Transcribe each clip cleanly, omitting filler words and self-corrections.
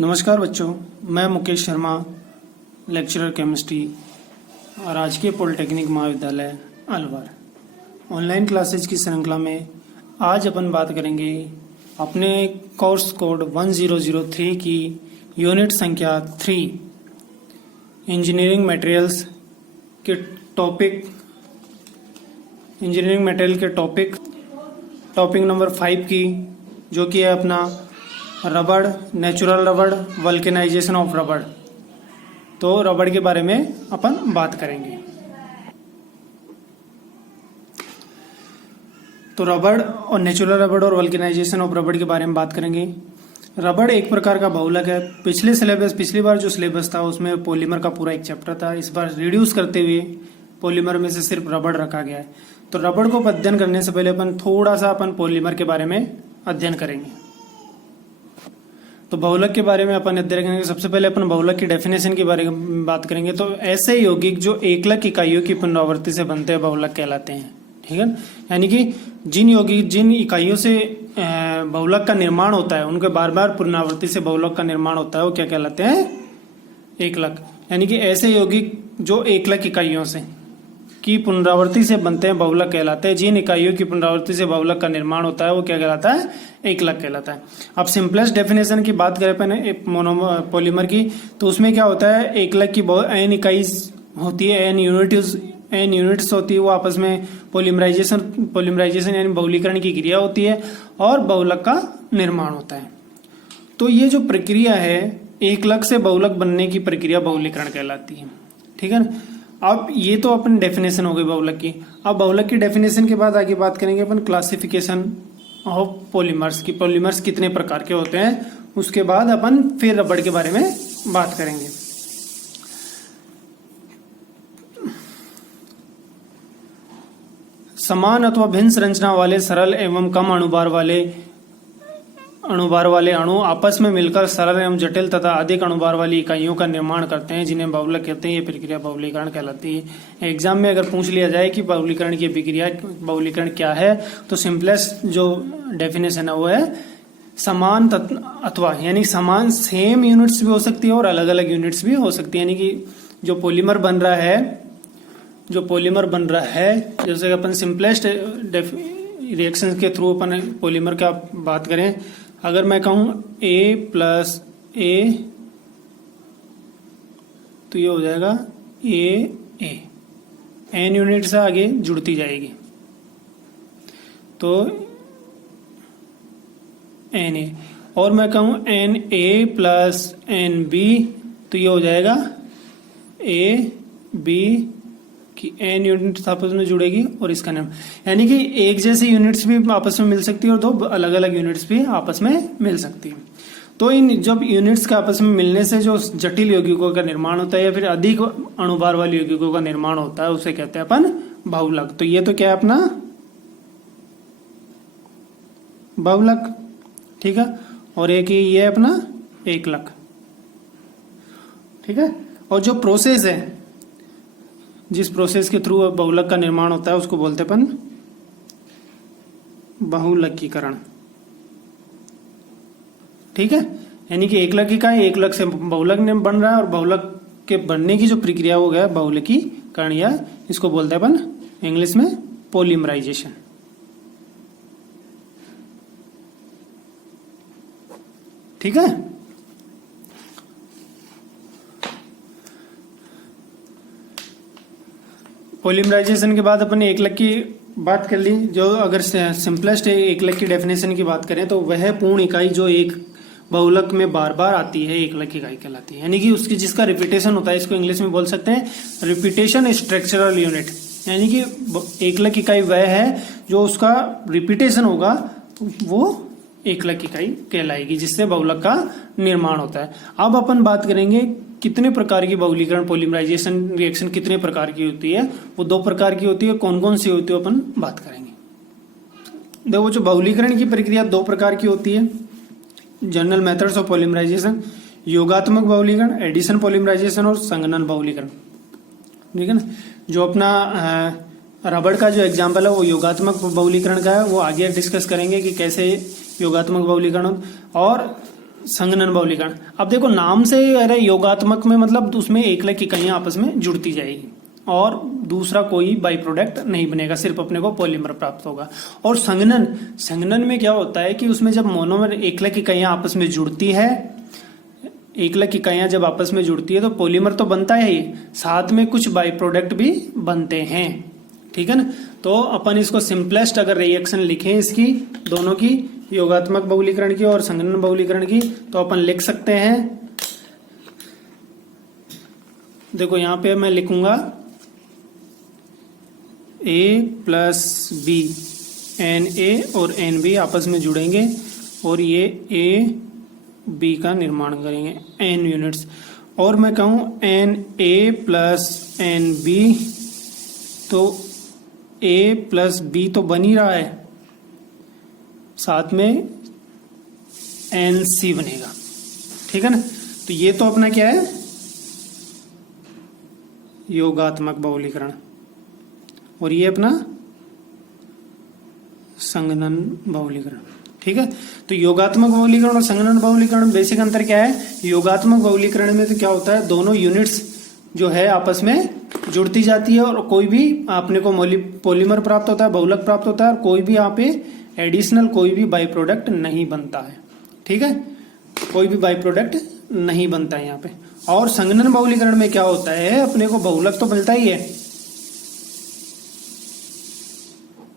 नमस्कार बच्चों, मैं मुकेश शर्मा, लेक्चरर केमिस्ट्री, राजकीय पॉलिटेक्निक महाविद्यालय अलवर। ऑनलाइन क्लासेज की श्रृंखला में आज अपन बात करेंगे अपने कोर्स कोड 1003 की यूनिट संख्या 3 इंजीनियरिंग मटेरियल्स के टॉपिक नंबर 5 की, जो कि है अपना रबड़, नेचुरल रबड़, वल्केनाइजेशन ऑफ रबड़। तो रबड़ के बारे में अपन बात करेंगे। तो रबड़ और नेचुरल रबड़ और वल्केनाइजेशन ऑफ रबड़ के बारे में बात करेंगे। रबड़ एक प्रकार का बहुलक है। पिछली बार जो सिलेबस था उसमें पॉलीमर का पूरा एक चैप्टर था। इस बार रिड्यूस करते हुए पॉलीमर में से सिर्फ रबड़ रखा गया है। तो रबड़ को अध्ययन करने से पहले अपन थोड़ा सा पॉलीमर के बारे में अध्ययन करेंगे। तो बहुलक के बारे में अपन अध्ययन करेंगे। सबसे पहले अपन बहुलक की डेफिनेशन के बारे में बात करेंगे। तो ऐसे यौगिक जो एकलक इकाइयों की पुनरावृत्ति से बनते हैं बहुलक कहलाते हैं। ठीक है, यानी कि जिन इकाइयों से बहुलक का निर्माण होता है, उनके बार बार पुनरावृत्ति से बहुलक का निर्माण होता है, वो क्या कहलाते हैं? एकलक। यानी कि ऐसे यौगिक जो एकलक इकाइयों से की पुनरावृत्ति से बनते हैं बहुलक कहलाते हैं। जिन इकाइयों की पुनरावृत्ति से बहुलक का निर्माण होता है वो क्या कहलाता है? एकलक कहलाता है। अब सिंपलेस्ट डेफिनेशन की बात करें अपन पॉलीमर की, तो उसमें क्या होता है? एकलक की एन इकाई होती है, एन यूनिट्स होती है, वो आपस में पॉलीमराइजेशन यानी बहुलीकरण की क्रिया होती है और बहुलक का निर्माण होता है। तो ये जो प्रक्रिया है, एकलक से बहुलक बनने की प्रक्रिया बहुलीकरण कहलाती है। ठीक है ना। अब ये तो अपन डेफिनेशन हो गई बहुलक की। अब बहुलक की डेफिनेशन के बाद आगे बात करेंगे अपन क्लासिफिकेशन ऑफ पॉलीमर्स की। पॉलीमर्स कितने प्रकार के होते हैं, उसके बाद अपन फिर रबड़ के बारे में बात करेंगे। समान अथवा भिन्न संरचना वाले सरल एवं कम अणुभार वाले अणु आपस में मिलकर सरल एवं जटिल तथा अधिक अणुभार वाली इकाइयों का निर्माण करते हैं, जिन्हें बहुलक कहते हैं। ये प्रक्रिया बहुलीकरण कहलाती है। एग्जाम में अगर पूछ लिया जाए कि बहुलीकरण की प्रक्रिया बहुलीकरण क्या है, तो सिंपलेस्ट जो डेफिनेशन है वो है समान अथवा, यानी समान सेम यूनिट्स भी हो सकती है और अलग अलग यूनिट्स भी हो सकती है। यानी कि जो पॉलीमर बन रहा है, जैसे अपन सिंपलेस्ट रिएक्शन के थ्रू अपन पॉलीमर का बात करें, अगर मैं कहूं A + A, तो ये हो जाएगा A। एन यूनिट से आगे जुड़ती जाएगी तो Na। और मैं कहूं Na + Nb, तो ये हो जाएगा AB की एन यूनिट्स आपस में जुड़ेगी और इसका नाम, यानी कि एक जैसी यूनिट्स भी आपस में मिल सकती है और दो अलग अलग यूनिट्स भी आपस में मिल सकती है। तो इन जब यूनिट्स के आपस में मिलने से जो जटिल यौगिकों का निर्माण होता है या फिर अधिक अणुभार वाले यौगिकों का निर्माण होता है, उसे कहते हैं अपन बहुलक। तो ये तो क्या है अपना बहुलक। ठीक है, और एक ये अपना एकलक। ठीक है, और जो प्रोसेस है, जिस प्रोसेस के थ्रू बहुलक का निर्माण होता है, उसको बोलते हैं अपन बहुलकीकरण। ठीक है, यानी कि एकलक इकाई एकलक से बहुलक बन रहा है और बहुलक के बनने की जो प्रक्रिया हो गया बहुलकीकरण, या इसको बोलते हैं अपन इंग्लिश में पॉलीमराइजेशन। ठीक है, पॉलीमराइजेशन के बाद अपन एकलक की बात कर ली। जो अगर सिंपलेस्ट एकलक की डेफिनेशन की बात करें, तो वह पूर्ण इकाई जो एक बहुलक में बार बार आती है एकलक इकाई कहलाती है। यानी कि उसकी जिसका रिपीटेशन होता है, इसको इंग्लिश में बोल सकते हैं रिपीटेशन स्ट्रक्चरल यूनिट। यानी कि एकलक इकाई वह है जो उसका रिपीटेशन होगा, वो एकलक इकाई कहलाएगी, जिससे बहुलक का निर्माण होता है। अब अपन बात करेंगे कितने प्रकार की बहुलीकरण पॉलीमराइजेशन रिएक्शन कितने प्रकार की होती है। वो 2 प्रकार की होती है। कौन कौन सी होती है अपन बात करेंगे। देखो, जो बहुलीकरण की प्रक्रिया 2 प्रकार की होती है। जनरल मेथड्स ऑफ पॉलीमराइजेशन, योगात्मक बहुलीकरण, एडिशन पॉलीमराइजेशन और संघनन बहुलीकरण। ठीक है ना। जो अपना रबड़ का जो एग्जाम्पल है वो योगात्मक बहुलीकरण का है, वो आगे डिस्कस करेंगे कि कैसे योगात्मक बहुलीकरण। और संघनन बहुलीकरण। अब देखो नाम से अरे योगात्मक में मतलब उसमें एकलक इकाइयां आपस में जुड़ती जाएगी और दूसरा कोई बाई प्रोडक्ट नहीं बनेगा, सिर्फ अपने को पॉलीमर प्राप्त होगा। और संघनन, संघनन में क्या होता है कि उसमें जब मोनोमर एकलक इकाइयां आपस में जुड़ती है, एकलक इकाइयां जब आपस में जुड़ती है तो पॉलीमर तो बनता है ही, साथ में कुछ बाई प्रोडक्ट भी बनते हैं, ठीक है ना। तो अपन इसको सिंपलेस्ट अगर रिएक्शन लिखें इसकी दोनों की, योगात्मक बहुलीकरण की और संघनन बहुलीकरण की, तो अपन लिख सकते हैं, देखो यहां पे मैं लिखूंगा A प्लस बी, Na और Nb आपस में जुड़ेंगे और ये A B का निर्माण करेंगे N यूनिट्स। और मैं कहूं Na प्लस Nb, तो A प्लस B तो बन ही रहा है, साथ में Nc बनेगा, ठीक है ना। तो ये तो अपना क्या है, योगात्मक बहुलीकरण, और ये अपना संघनन बहुलीकरण, ठीक है। तो योगात्मक बहुलीकरण और संघनन बहुलीकरण बेसिक अंतर क्या है, योगात्मक बहुलीकरण में तो क्या होता है, दोनों यूनिट्स जो है आपस में जुड़ती जाती है और कोई भी अपने को पॉलीमर प्राप्त होता है, बहुलक प्राप्त होता है, और कोई भी यहाँ पे एडिशनल कोई भी बाई प्रोडक्ट नहीं बनता है, ठीक है, कोई भी बाई प्रोडक्ट नहीं बनता है यहाँ पे। और संघनन बहुलीकरण में क्या होता है, अपने को बहुलक तो मिलता ही है,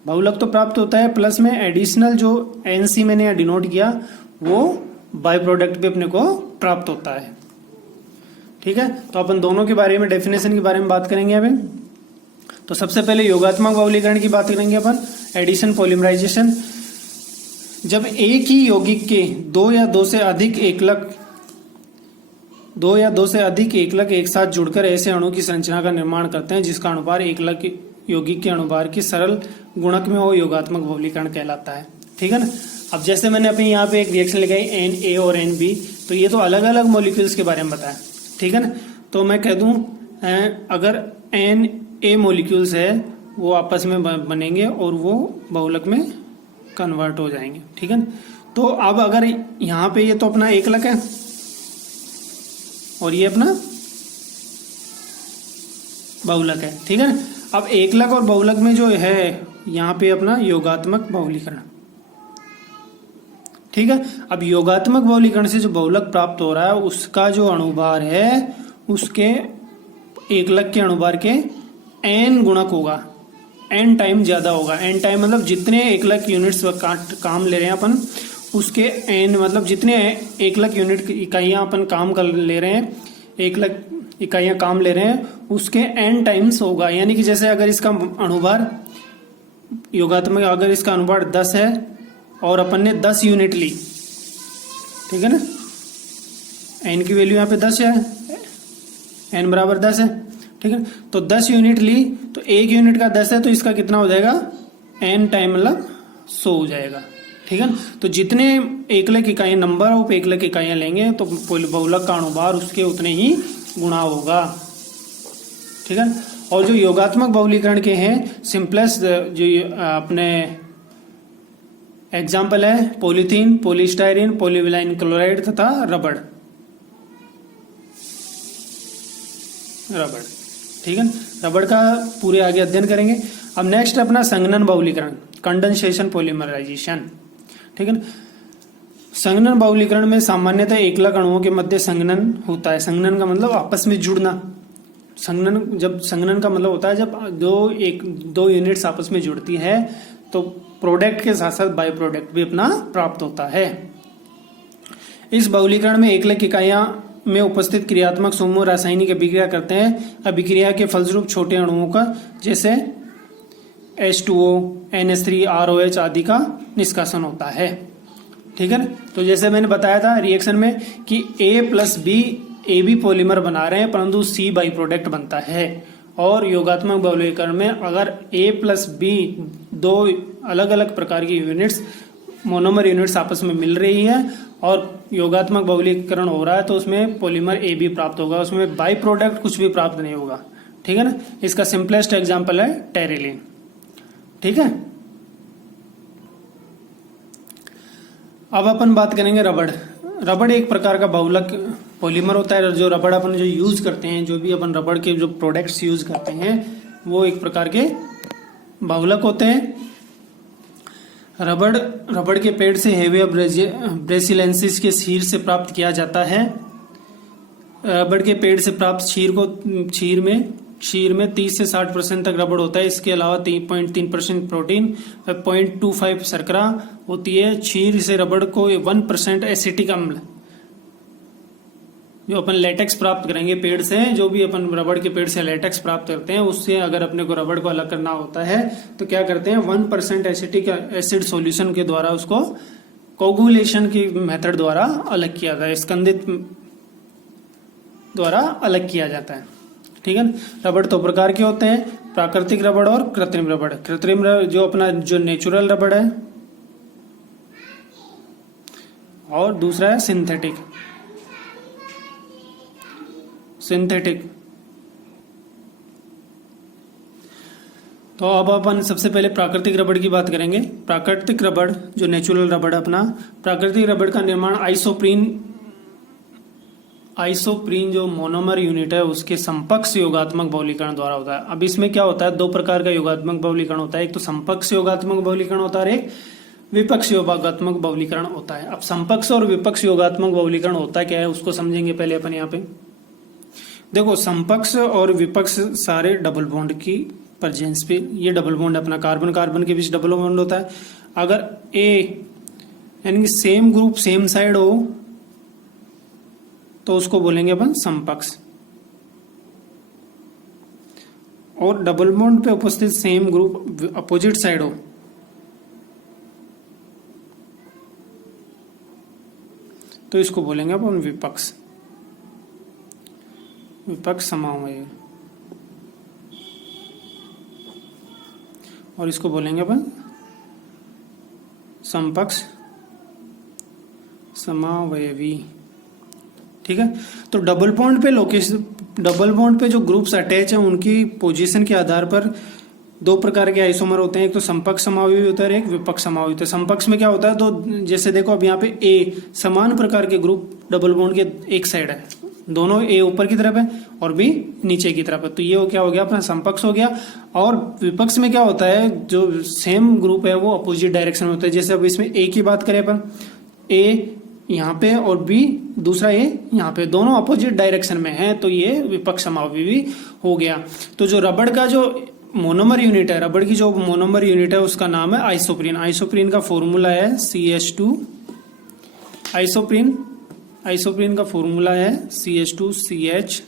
बहुलक तो प्राप्त होता है, प्लस में एडिशनल जो एनसी मैंने यहाँ डिनोट किया वो बाई प्रोडक्ट भी अपने को प्राप्त होता है, ठीक है। तो अपन दोनों के बारे में डेफिनेशन के बारे में बात करेंगे अभी। तो सबसे पहले योगात्मक बहुलीकरण की बात करेंगे अपन, एडिशन पॉलीमराइजेशन। जब एक ही यौगिक के दो या दो से अधिक एकलक एक साथ जुड़कर ऐसे अणु की संरचना का निर्माण करते हैं जिसका अनुपात एकलक यौगिक के अनुभार की सरल गुणक में हो, योगात्मक बहुलीकरण कहलाता है, ठीक है ना। अब जैसे मैंने अपने यहाँ पे एक रिएक्शन लिखाई Na और Nb, तो ये तो अलग अलग मॉलिक्यूल्स के बारे में बताया, ठीक है ना। तो मैं कह दूं अगर Na मॉलिक्यूल्स है वो आपस में बनेंगे और वो बहुलक में कन्वर्ट हो जाएंगे, ठीक है ना। तो अब अगर यहाँ पे ये तो अपना एकलक है और ये अपना बहुलक है, ठीक है ना। अब एकलक और बहुलक में जो है यहाँ पे अपना योगात्मक बहुलीकरण, ठीक है। अब योगात्मक बहुलीकरण से जो बहुलक प्राप्त हो रहा है उसका जो अणुभार है उसके एकलक के अणुभार के n गुणक होगा, n टाइम ज्यादा होगा। n टाइम मतलब जितने एकलक यूनिट्स काम ले रहे हैं अपन उसके n मतलब जितने एकलक यूनिट इकाइयां अपन काम कर ले रहे हैं, एकलक इकाइयां काम ले रहे हैं उसके n टाइम्स होगा। यानी कि जैसे अगर इसका अणुभार योगात्मक अगर इसका अणुभार 10 है और अपन ने 10 यूनिट ली, ठीक है ना, n की वैल्यू यहाँ पे 10 है, n बराबर 10 है, ठीक है। तो 10 यूनिट ली तो एक यूनिट का 10 है तो इसका कितना हो जाएगा, n टाइम मतलब 100 हो जाएगा, ठीक है ना। तो जितने एकलक इकाइयां नंबर ऑफ एकलक इकाइयां लेंगे तो बहुलक का अणुभार उसके उतने ही गुणा होगा, ठीक है। और जो योगात्मक बहुलीकरण के हैं सिंपलेस्ट जो अपने एग्जाम्पल है पॉलीथीन, पॉलीस्टाइरीन, पॉलीविनाइल क्लोराइड तथा रबड़, ठीक है। रबड़ का पूरे आगे अध्ययन करेंगे। अब नेक्स्ट अपना संघनन बहुलीकरण, कंडेंसेशन पॉलीमराइजेशन, ठीक है। संघनन बहुलीकरण में सामान्यतः एकलक अणुओं के मध्य संघनन होता है। संघनन का मतलब आपस में जुड़ना, संघनन का मतलब होता है जब दो यूनिट्स आपस में जुड़ती है तो प्रोडक्ट के साथ साथ बाई प्रोडक्ट भी अपना प्राप्त होता है। इस बहुलीकरण में एकलक इकाइयां में उपस्थित क्रियात्मक समूह रासायनिक अभिक्रिया करते हैं। अभिक्रिया के फलस्वरूप छोटे अणुओं का जैसे H2O, NH3, ROH आदि का निष्कासन होता है, ठीक है ना। तो जैसे मैंने बताया था रिएक्शन में कि A plus B AB polymer बना रहे हैं परंतु C बाई प्रोडक्ट बनता है। और योगात्मक बहुलीकरण में अगर A प्लस बी दो अलग अलग प्रकार की यूनिट्स मोनोमर यूनिट्स आपस में मिल रही है और योगात्मक बहुलीकरण हो रहा है तो उसमें पॉलीमर AB प्राप्त होगा, उसमें बाई प्रोडक्ट कुछ भी प्राप्त नहीं होगा, ठीक है ना। इसका सिंपलेस्ट एग्जाम्पल है टेरिलीन, ठीक है। अब अपन बात करेंगे रबड़ एक प्रकार का बहुलक पॉलीमर होता है। जो रबड़ अपन जो यूज करते हैं, जो भी अपन रबड़ के जो प्रोडक्ट्स यूज करते हैं, वो एक प्रकार के बहुलक होते हैं। रबड़ के पेड़ से हेविया ब्रेसिलेंसिस के क्षीर से प्राप्त किया जाता है। रबड़ के पेड़ से प्राप्त क्षीर में 30 से 60% तक रबड़ होता है। इसके अलावा 3.3% प्रोटीन, 0.25 शर्करा होती है। क्षीर से रबड़ को 1% एसिटिक अम्ल, जो अपन लेटेक्स प्राप्त करेंगे पेड़ से, जो भी अपन रबड़ के पेड़ से लेटेक्स प्राप्त करते हैं, उससे अगर अपने को रबड़ को अलग करना होता है तो क्या करते हैं, 1% एसिटिक एसिड सॉल्यूशन के द्वारा उसको कोगुलेशन की मेथड द्वारा अलग किया जाता है, स्कंदित द्वारा अलग किया जाता है। ठीक है। रबड़ दो प्रकार के होते हैं, प्राकृतिक रबड़ और कृत्रिम रबड़। कृत्रिम रबड़ जो अपना जो नेचुरल रबड़ है, और दूसरा है सिंथेटिक। तो अब अपन सबसे पहले प्राकृतिक रबड़ की बात करेंगे। प्राकृतिक रबड़ जो नेचुरल रबड़ अपना, प्राकृतिक रबड़ का निर्माण आइसोप्रीन जो मोनोमर यूनिट है उसके संपक्ष योगात्मक बहुलीकरण द्वारा होता है। अब इसमें क्या होता है, दो प्रकार का योगात्मक बहुलीकरण होता है, एक तो संपक्ष योगात्मक बहुलीकरण होता है और एक विपक्ष योगात्मक बहुलीकरण होता है। अब संपक्ष और विपक्ष योगात्मक बहुलीकरण होता क्या है उसको समझेंगे पहले अपन। यहाँ पे देखो, संपक्ष और विपक्ष सारे डबल बॉन्ड की प्रेजेंस पे, ये डबल बॉन्ड अपना कार्बन कार्बन के बीच डबल बॉन्ड होता है। अगर ए यानी कि सेम ग्रुप सेम साइड हो तो उसको बोलेंगे अपन समपक्ष, और डबल बॉन्ड पे उपस्थित सेम ग्रुप अपोजिट साइड हो तो इसको बोलेंगे अपन विपक्ष, विपक्ष समावयवी, और इसको बोलेंगे अपन समपक्ष समावयवी। ठीक है। तो डबल बॉन्ड पे जो ग्रुप्स अटैच हैं उनकी पोजीशन के आधार पर दो प्रकार के आइसोमर होते हैं, एक तो संपक्ष समावयवी होता है और एक विपक्ष समावयवी होता है। संपक्ष में क्या होता है, तो जैसे देखो अब यहाँ पे ए समान प्रकार के ग्रुप डबल बॉन्ड के एक साइड है, दोनों ए ऊपर की तरफ है और बी नीचे की तरफ है, तो ये क्या हो गया अपना संपक्ष हो गया। और विपक्ष में क्या होता है, जो सेम ग्रुप है वो अपोजिट डायरेक्शन में होता है। जैसे अब इसमें ए की बात करें अपन, ए यहाँ पे और बी दूसरा ए यहाँ पे, दोनों अपोजिट डायरेक्शन में है, तो ये विपक्ष समावयवी हो गया। तो जो रबड़ का जो मोनोमर यूनिट है, रबड़ की जो मोनोमर यूनिट है उसका नाम है आइसोप्रीन। आइसोप्रीन का फॉर्मूला है CH2। आइसोप्रीन का फॉर्मूला है CH2CH,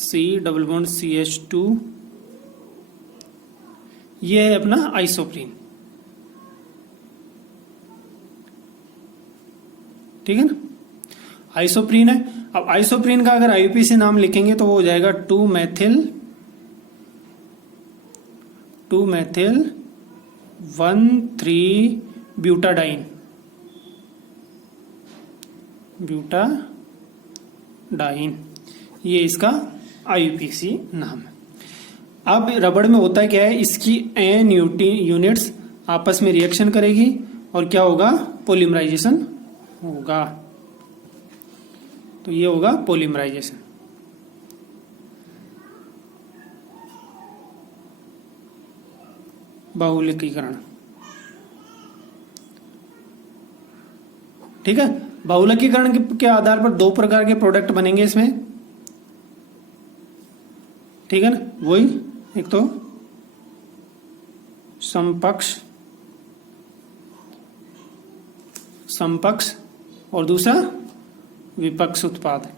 C double bond CH2, ये है अपना आइसोप्रीन। ठीक है ना, आइसोप्रीन है। अब आइसोप्रीन का अगर आईयूपी से नाम लिखेंगे तो वो हो जाएगा 2-मेथिल 1,3-ब्यूटाडाइन, ये इसका आईयूपीसी नाम है। अब रबड़ में होता क्या है, इसकी एन यूनिट्स आपस में रिएक्शन करेगी और क्या होगा, पॉलीमराइजेशन होगा, तो ये होगा पॉलीमराइजेशन। बहुलकीकरण। ठीक है। बहुलकीकरण के आधार पर दो प्रकार के प्रोडक्ट बनेंगे इसमें। ठीक है ना, वही एक तो समपक्ष और दूसरा विपक्ष उत्पाद।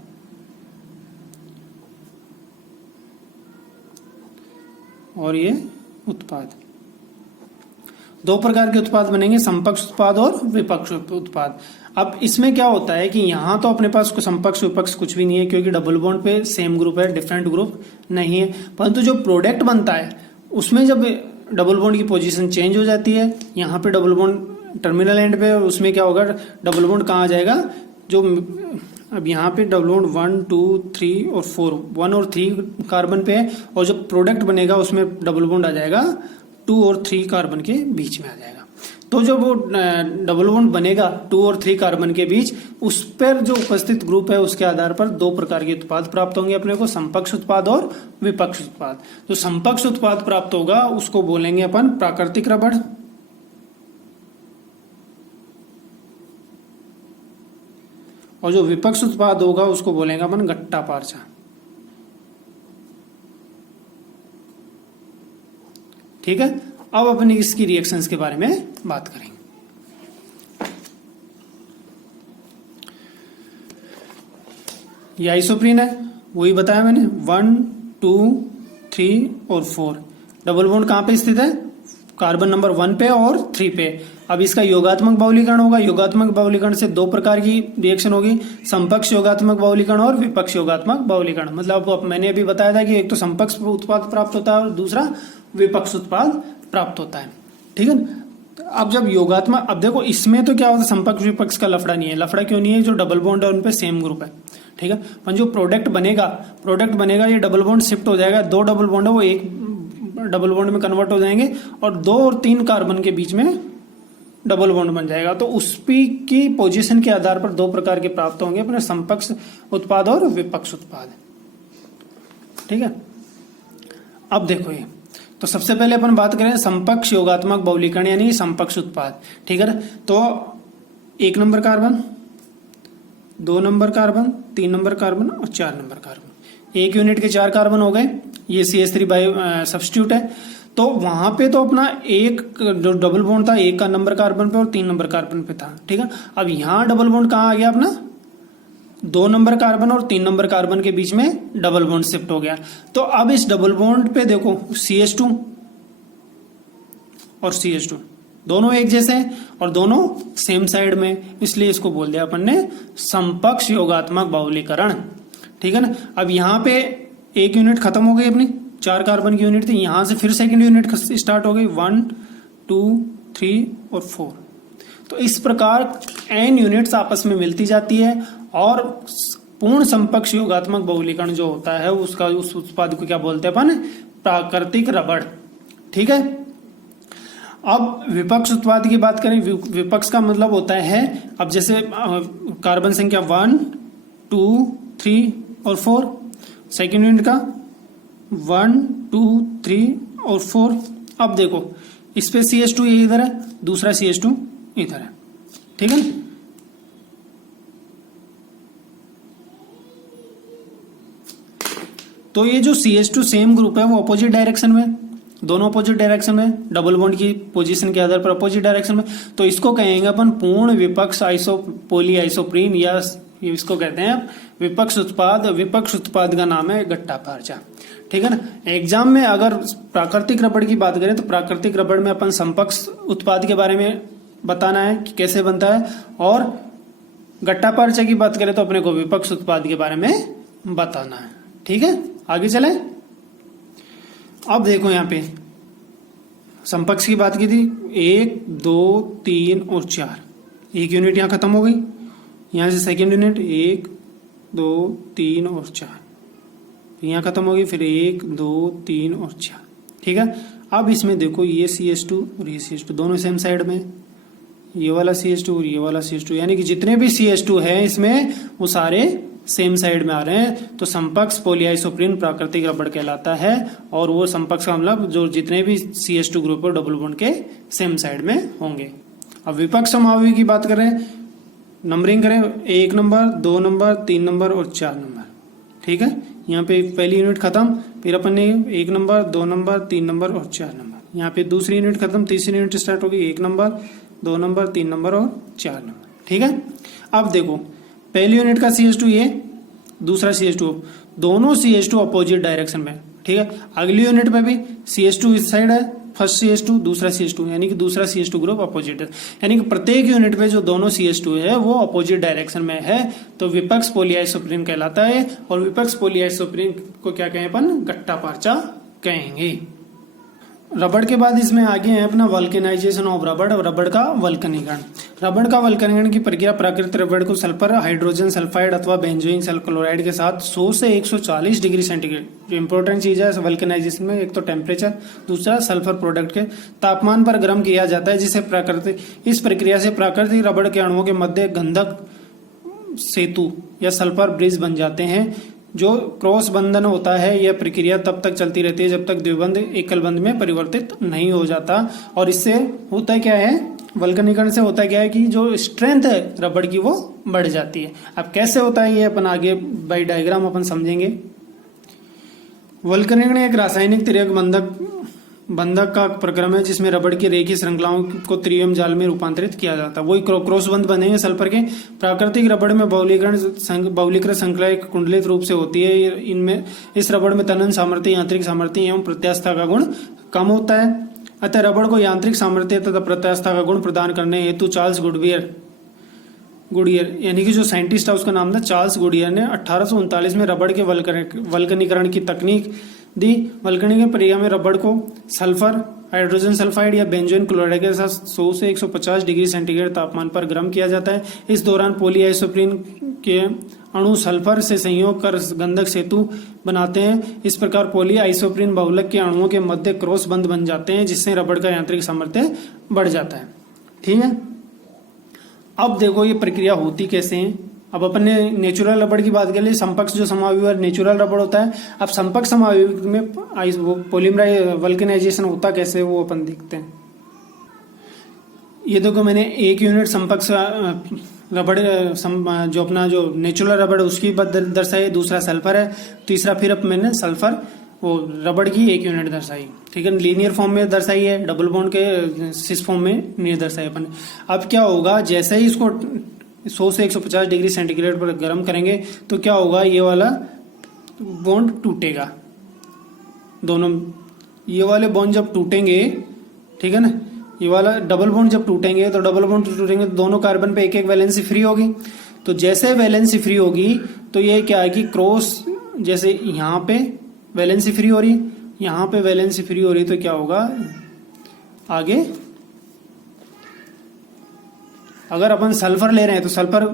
और ये उत्पाद, दो प्रकार के उत्पाद बनेंगे, समपक्ष उत्पाद और विपक्ष उत्पाद। अब इसमें क्या होता है कि यहां तो अपने पास समपक्ष विपक्ष कुछ भी नहीं है, क्योंकि डबल बॉन्ड पे सेम ग्रुप है, डिफरेंट ग्रुप नहीं है। परंतु जो प्रोडक्ट बनता है उसमें जब डबल बॉन्ड की पोजीशन चेंज हो जाती है, यहाँ पे डबल बॉन्ड टर्मिनल एंड पे, उसमें क्या होगा, डबल बॉन्ड कहाँ आ जाएगा, जो अब यहाँ पे डबल बॉन्ड 1, 2, 3 और 4, 1 और 3 कार्बन पे है, और जो प्रोडक्ट बनेगा उसमें डबल बॉन्ड आ जाएगा 2 और 3 कार्बन के बीच में आ जाएगा। तो जो वो डबल बॉन्ड बनेगा 2 और 3 कार्बन के बीच, उस पर जो उपस्थित ग्रुप है उसके आधार पर 2 प्रकार के उत्पाद प्राप्त होंगे अपने को, समकक्ष उत्पाद और विपक्ष उत्पाद। जो समकक्ष उत्पाद प्राप्त होगा उसको बोलेंगे अपन प्राकृतिक रबड़, और जो विपक्ष उत्पाद होगा उसको बोलेंगे अपन गट्टा पारचा। ठीक है, अब अपन इसकी रिएक्शंस के बारे में बात करेंगे। ये आइसोप्रीन है, वही बताया मैंने, 1 2 3 और 4। डबल बॉन्ड कहां पे स्थित है? कार्बन नंबर 1 पे और 3 पे। अब इसका योगात्मक बहुलीकरण होगा। योगात्मक बहुलीकरण से 2 प्रकार की रिएक्शन होगी, समपक्ष योगात्मक बहुलीकरण और विपक्ष योगात्मक बहुलीकरण। मतलब मैंने अभी बताया था कि एक तो समपक्ष उत्पाद प्राप्त होता है और दूसरा विपक्ष उत्पाद प्राप्त होता है। ठीक है, अब जब योगात्मक, अब देखो इसमें तो क्या होता है, समपक्ष विपक्ष का लफड़ा नहीं है। लफड़ा क्यों नहीं है? जो डबल बॉन्ड है उन पे सेम ग्रुप है। ठीक है, पर जो प्रोडक्ट बनेगा ये डबल बॉन्ड शिफ्ट हो जाएगा। 2 डबल बॉन्ड है वो एक डबल बॉन्ड में कन्वर्ट हो जाएंगे और 2 और 3 कार्बन के बीच में डबल बॉन्ड बन जाएगा। तो उस पी की पोजीशन के आधार पर 2 प्रकार के प्राप्त होंगे अपने, समपक्ष उत्पाद और विपक्ष उत्पाद। ठीक है, अब देखो ये तो सबसे पहले अपन बात करें समपक्ष योगात्मक बहुलीकरण यानी समपक्ष उत्पाद। ठीक है, तो 1 number carbon, 2 number carbon, 3 number carbon और 4 नंबर कार्बन। 1 यूनिट के 4 कार्बन हो गए, ये CH3 बायो सब्स्टिट्यूट है। तो वहां पे तो अपना एक जो डबल बॉन्ड था 1 का नंबर कार्बन पे और 3 नंबर कार्बन पे था। ठीक है, अब यहाँ डबल बॉन्ड कहाँ आ गया अपना? 2 नंबर कार्बन और 3 नंबर कार्बन के बीच में डबल बॉन्ड शिफ्ट हो गया। तो अब इस डबल बॉन्ड पे देखो CH2 और CH2 दोनों एक जैसे हैं और दोनों सेम साइड में, इसलिए इसको बोल दिया अपन ने समपक्ष योगात्मक बहुलीकरण। ठीक है ना, अब यहाँ पे 1 यूनिट खत्म हो गई अपनी, 4 कार्बन की यूनिट थी, यहां से फिर सेकेंड यूनिट स्टार्ट हो गई, 1 2 3 और 4। तो इस प्रकार n यूनिट्स आपस में मिलती जाती है और पूर्ण समपक्ष योगात्मक बहुलीकरण जो होता है उसका उस उत्पाद को क्या बोलते हैं अपन? प्राकृतिक रबड़। ठीक है, अब विपक्ष उत्पाद की बात करें। विपक्ष का मतलब होता है, अब जैसे कार्बन संख्या 1 2 3 और 4, सेकेंड यूनिट का 1 2 3 और 4। अब देखो इस पे CH2 ये इधर है, दूसरा CH2 इधर है। ठीक है, तो ये जो CH2 सेम ग्रुप है वो अपोजिट डायरेक्शन में, दोनों अपोजिट डायरेक्शन में, डबल बॉन्ड की पोजीशन के आधार पर अपोजिट डायरेक्शन में। तो इसको कहेंगे अपन पूर्ण विपक्ष पॉली आइसोप्रीन, या इसको कहते हैं विपक्ष उत्पाद। विपक्ष उत्पाद का नाम है गट्टा पारचा। ठीक है ना, एग्जाम में अगर प्राकृतिक रबड़ की बात करें तो प्राकृतिक रबड़ में अपन समपक्ष उत्पाद के बारे में बताना है कि कैसे बनता है, और गट्टा पारचा की बात करें तो अपने को विपक्ष उत्पाद के बारे में बताना है। ठीक है, आगे चले। अब देखो यहाँ पे समपक्ष की बात की थी, 1 2 3 और 4। 1 यूनिट यहाँ खत्म हो गई, यहाँ से सेकेंड यूनिट 1 2 3 और 4, यहाँ खत्म हो गई, फिर 1 2 3 और 4। ठीक है, अब इसमें देखो ये CH2 और ये CH2 दोनों सेम साइड में, ये वाला CH2 और ये वाला CH2, यानी कि जितने भी CH2 है इसमें वो सारे सेम साइड में आ रहे हैं। तो समपक्ष पॉलीआइसोप्रीन प्राकृतिक रबड़ कहलाता है, और वो समपक्ष का मतलब जो जितने भी CH2 ग्रुप और डबल बॉन्ड के सेम साइड में होंगे। अब विपक्ष समअवयवी की बात करें, नंबरिंग करें, 1 नंबर 2 नंबर 3 नंबर और 4 नंबर। ठीक है, यहाँ पे पहली यूनिट खत्म, फिर अपन ने 1 नंबर 2 नंबर 3 नंबर और 4 नंबर। यहाँ पे दूसरी यूनिट खत्म, तीसरी यूनिट स्टार्ट होगी, 1 नंबर 2 नंबर 3 नंबर और 4 नंबर। ठीक है, अब देखो पहली यूनिट का CH2 ये, दूसरा CH2, दोनों CH2 अपोजिट डायरेक्शन में। ठीक है, अगली यूनिट में भी CH2 इस साइड है, फर्स्ट CH2 दूसरा CH2, यानी कि दूसरा CH2 ग्रुप अपोजिट है, यानी कि प्रत्येक यूनिट पे जो दोनों CH2 है वो अपोजिट डायरेक्शन में है। तो विपक्ष पॉलीआइसोप्रीन कहलाता है, और विपक्ष पॉलीआइसोप्रीन को क्या कहें अपन? गट्टा पारचा कहेंगे। रबड़ के बाद इसमें आगे है अपना वल्केनाइजेशन ऑफ रबड़, रबड़ का वल्कनीकरण। रबड़ का वल्कनीकरण की प्रक्रिया प्राकृतिक रबड़ को सल्फर हाइड्रोजन सल्फाइड अथवा बेंजोइक क्लोराइड के साथ 100 से 140 डिग्री सेंटीग्रेड, जो इंपॉर्टेंट चीज है वल्केनाइजेशन में, एक तो टेम्परेचर, दूसरा सल्फर प्रोडक्ट के तापमान पर गर्म किया जाता है, जिसे प्राकृतिक, इस प्रक्रिया से प्राकृतिक रबड़ के अणुओं के मध्य गंधक सेतु या सल्फर ब्रिज बन जाते हैं। जो क्रॉस बंधन होता है, यह प्रक्रिया तब तक चलती रहती है जब तक द्विबंध एकल बंध में परिवर्तित नहीं हो जाता। और इससे होता क्या है, वल्कनीकरण से होता क्या है कि जो स्ट्रेंथ है रबड़ की वो बढ़ जाती है। अब कैसे होता है ये अपन आगे बाई डायग्राम अपन समझेंगे। वल्कनीकरण एक रासायनिक तिर्यक बंधक का प्रक्रम है जिसमें रबड़ की रेखीय श्रृंखलाओं को त्रिविम जाल में रूपांतरित किया जाता है। वही क्रॉस बंध बनेंगे सल्फर के। प्राकृतिक रबड़ में बहुलीकृत श्रृंखला एक कुंडलित रूप से होती है। इनमें इस रबड़ में तनन सामर्थ्य, यांत्रिक सामर्थ्य एवं प्रत्यास्थता का गुण कम होता है। अतः रबड़ को यांत्रिक सामर्थ्य तथा प्रत्यास्थता का गुण प्रदान करने हेतु चार्ल्स गुडियर यानी कि जो साइंटिस्ट है उसका नाम था चार्ल्स गुडियर ने 1839 में रबड़ के वल्कनीकरण की तकनीक दी। वल्कनीकरण प्रक्रिया में रबड़ को सल्फर हाइड्रोजन सल्फाइड या बेंजोइन क्लोराइड के साथ 100 से 150 डिग्री सेंटीग्रेड तापमान पर गर्म किया जाता है। इस दौरान पॉलीआइसोप्रीन के अणु सल्फर से संयोग कर गंधक सेतु बनाते हैं। इस प्रकार पॉलीआइसोप्रीन बहुलक के अणुओं के मध्य क्रॉस बंध बन जाते हैं, जिससे रबड़ का यांत्रिक सामर्थ्य बढ़ जाता है। ठीक है, अब देखो ये प्रक्रिया होती कैसे है। अब अपन ने नेचुरल रबड़ की बात कर ली, समपक्ष जो समावयव नेचुरल रबड़ होता है। अब समपक्ष समावयव में पॉलीमराइज वल्केनाइजेशन होता कैसे वो अपन देखते हैं। ये देखो मैंने एक यूनिट समपक्ष रबड़ जो अपना जो नेचुरल रबड़ उसकी बात दर्शाई, दूसरा सल्फर है, तीसरा फिर अब मैंने सल्फर वो रबड़ की एक यूनिट दर्शाई। ठीक है, लीनियर फॉर्म में दर्शाई है, डबल बॉन्ड के सिस फॉर्म में नहीं दर्शाई अपन। अब क्या होगा, जैसे ही इसको 100 से 150 डिग्री सेंटीग्रेड पर गर्म करेंगे तो क्या होगा, ये वाला बॉन्ड टूटेगा। दोनों ये वाले बॉन्ड जब टूटेंगे, ठीक है ना, ये वाला डबल बॉन्ड जब टूटेंगे तो तो दोनों कार्बन पे एक एक वैलेंसी फ्री होगी। तो जैसे वैलेंसी फ्री होगी तो ये क्या है कि क्रॉस, जैसे यहाँ पे वैलेंसी फ्री हो रही, यहाँ पे वैलेंसी फ्री हो रही, तो क्या होगा आगे, अगर अपन सल्फर ले रहे हैं तो सल्फर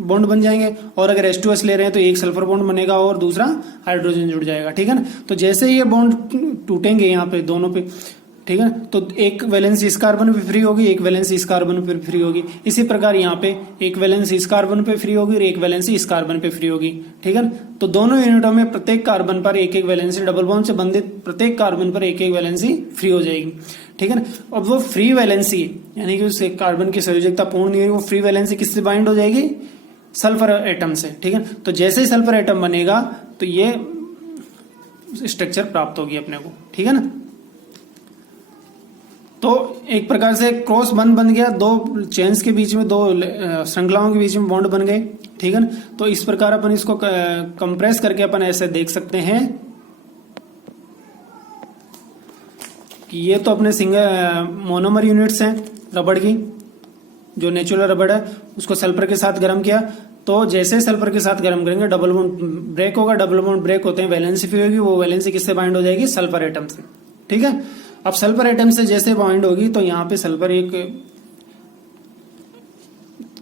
बॉन्ड बन जाएंगे, और अगर H2S ले रहे हैं तो एक सल्फर बॉन्ड बनेगा और दूसरा हाइड्रोजन जुड़ जाएगा। ठीक है ना, तो जैसे ये बॉन्ड टूटेंगे यहाँ पे दोनों पे, ठीक है, तो एक वैलेंसी इस कार्बन पे फ्री होगी, एक वैलेंसी इस कार्बन पे फ्री होगी। इसी प्रकार यहाँ पे एक वैलेंसी इस कार्बन पे फ्री होगी और एक वैलेंसी इस कार्बन पे फ्री होगी। ठीक है, तो दोनों यूनिटों में प्रत्येक कार्बन पर एक एक वैलेंसी, डबल बॉन्ड से बंधित प्रत्येक कार्बन पर एक एक वैलेंसी फ्री हो जाएगी। ठीक है ना, अब वो फ्री वैलेंसी यानी कि उस कार्बन की संयोजकता पूर्ण नहीं हुई, वो फ्री वैलेंसी किससे बाइंड हो जाएगी, सल्फर एटम से। ठीक है, तो जैसे ही सल्फर एटम बनेगा तो ये स्ट्रक्चर प्राप्त होगी अपने को। ठीक है ना, तो एक प्रकार से क्रॉस बंध बन गया, दो चेन्स के बीच में, दो श्रृंखलाओं के बीच में बॉन्ड बन गए। ठीक है ना, तो इस प्रकार अपन इसको कंप्रेस करके अपन ऐसे देख सकते हैं कि ये तो अपने सिंगल मोनोमर यूनिट्स हैं रबड़ की। जो नेचुरल रबड़ है उसको सल्फर के साथ गर्म किया, तो जैसे सल्फर के साथ गर्म करेंगे डबल बॉन्ड ब्रेक होगा, डबल बॉन्ड ब्रेक होते हैं वैलेंसी फ्री होगी, वो वैलेंसी किससे बाइंड हो जाएगी, सल्फर एटम से। ठीक है, अब सल्फर एटम से जैसे बाइंड होगी तो यहाँ पे सल्फर एक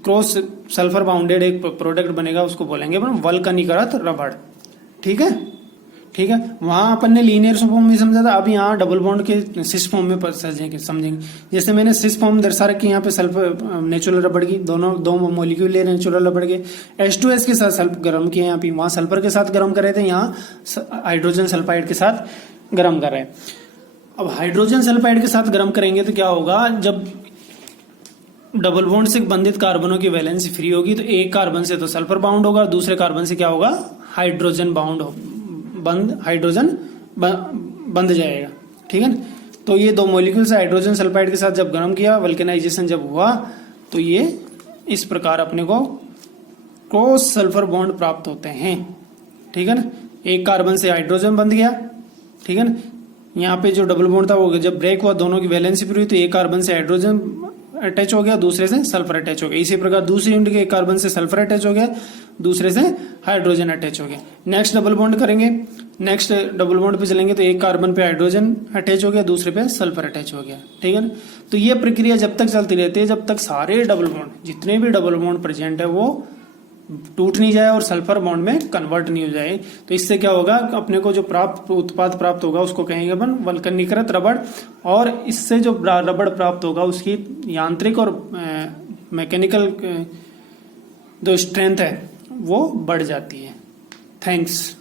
क्रॉस सल्फर बाउंडेड एक प्रोडक्ट बनेगा, उसको बोलेंगे अपन वल्कनीकृत रबड़। ठीक है, ठीक है, वहां अपन ने लीनियर फॉर्म में समझा था, अब यहाँ डबल बॉन्ड के सिस फॉर्म में समझेंगे। जैसे मैंने सिस फॉर्म दर्शा रखी यहाँ पे सल्फर नेचुरल रबड़ की, दोनों दो मॉलिक्यूल ले नेचुरल रबड़ के, H2S के साथ सल्फर गर्म किए, यहाँ पे वहां सल्फर के साथ गर्म कर रहे थे, यहाँ हाइड्रोजन सल्फाइड के साथ गर्म कर रहे हैं। अब हाइड्रोजन सल्फाइड के साथ गर्म करेंगे तो क्या होगा, जब डबल बॉन्ड से बंधित कार्बनों की वैलेंसी फ्री होगी तो एक कार्बन से तो सल्फर बाउंड होगा, दूसरे कार्बन से क्या होगा, हाइड्रोजन हाइड्रोजन बंध जाएगा। ठीक है ना, तो ये दो मॉलिक्यूल्स हाइड्रोजन सल्फाइड के साथ जब गर्म किया, वल्केनाइजेशन जब हुआ, तो ये इस प्रकार अपने को क्रॉस सल्फर बॉन्ड प्राप्त होते हैं। ठीक है ना, एक कार्बन से हाइड्रोजन बंध गया। ठीक है ना, यहाँ पे जो डबल बॉन्ड था वो जब ब्रेक हुआ, दोनों की वैलेंसी फ्री हुई, तो एक कार्बन से हाइड्रोजन अटैच हो गया, दूसरे से सल्फर अटैच हो गया। इसी प्रकार दूसरी यूनिट के एक कार्बन से सल्फर अटैच हो गया, दूसरे से हाइड्रोजन अटैच हो गया। नेक्स्ट डबल बॉन्ड करेंगे, नेक्स्ट डबल बॉन्ड पे चलेंगे तो एक कार्बन पे हाइड्रोजन अटैच हो गया, दूसरे पे सल्फर अटैच हो गया, ठीक है ना। तो ये प्रक्रिया जब तक चलती रहती है जब तक सारे डबल बॉन्ड, जितने भी डबल बॉन्ड प्रेजेंट है वो टूट नहीं जाए और सल्फर बॉन्ड में कन्वर्ट नहीं हो जाए। तो इससे क्या होगा, अपने को जो उत्पाद प्राप्त होगा उसको कहेंगे अपन वल्कनीकृत रबड़, और इससे जो रबड़ प्राप्त होगा उसकी यांत्रिक और मैकेनिकल जो स्ट्रेंथ है वो बढ़ जाती है। थैंक्स।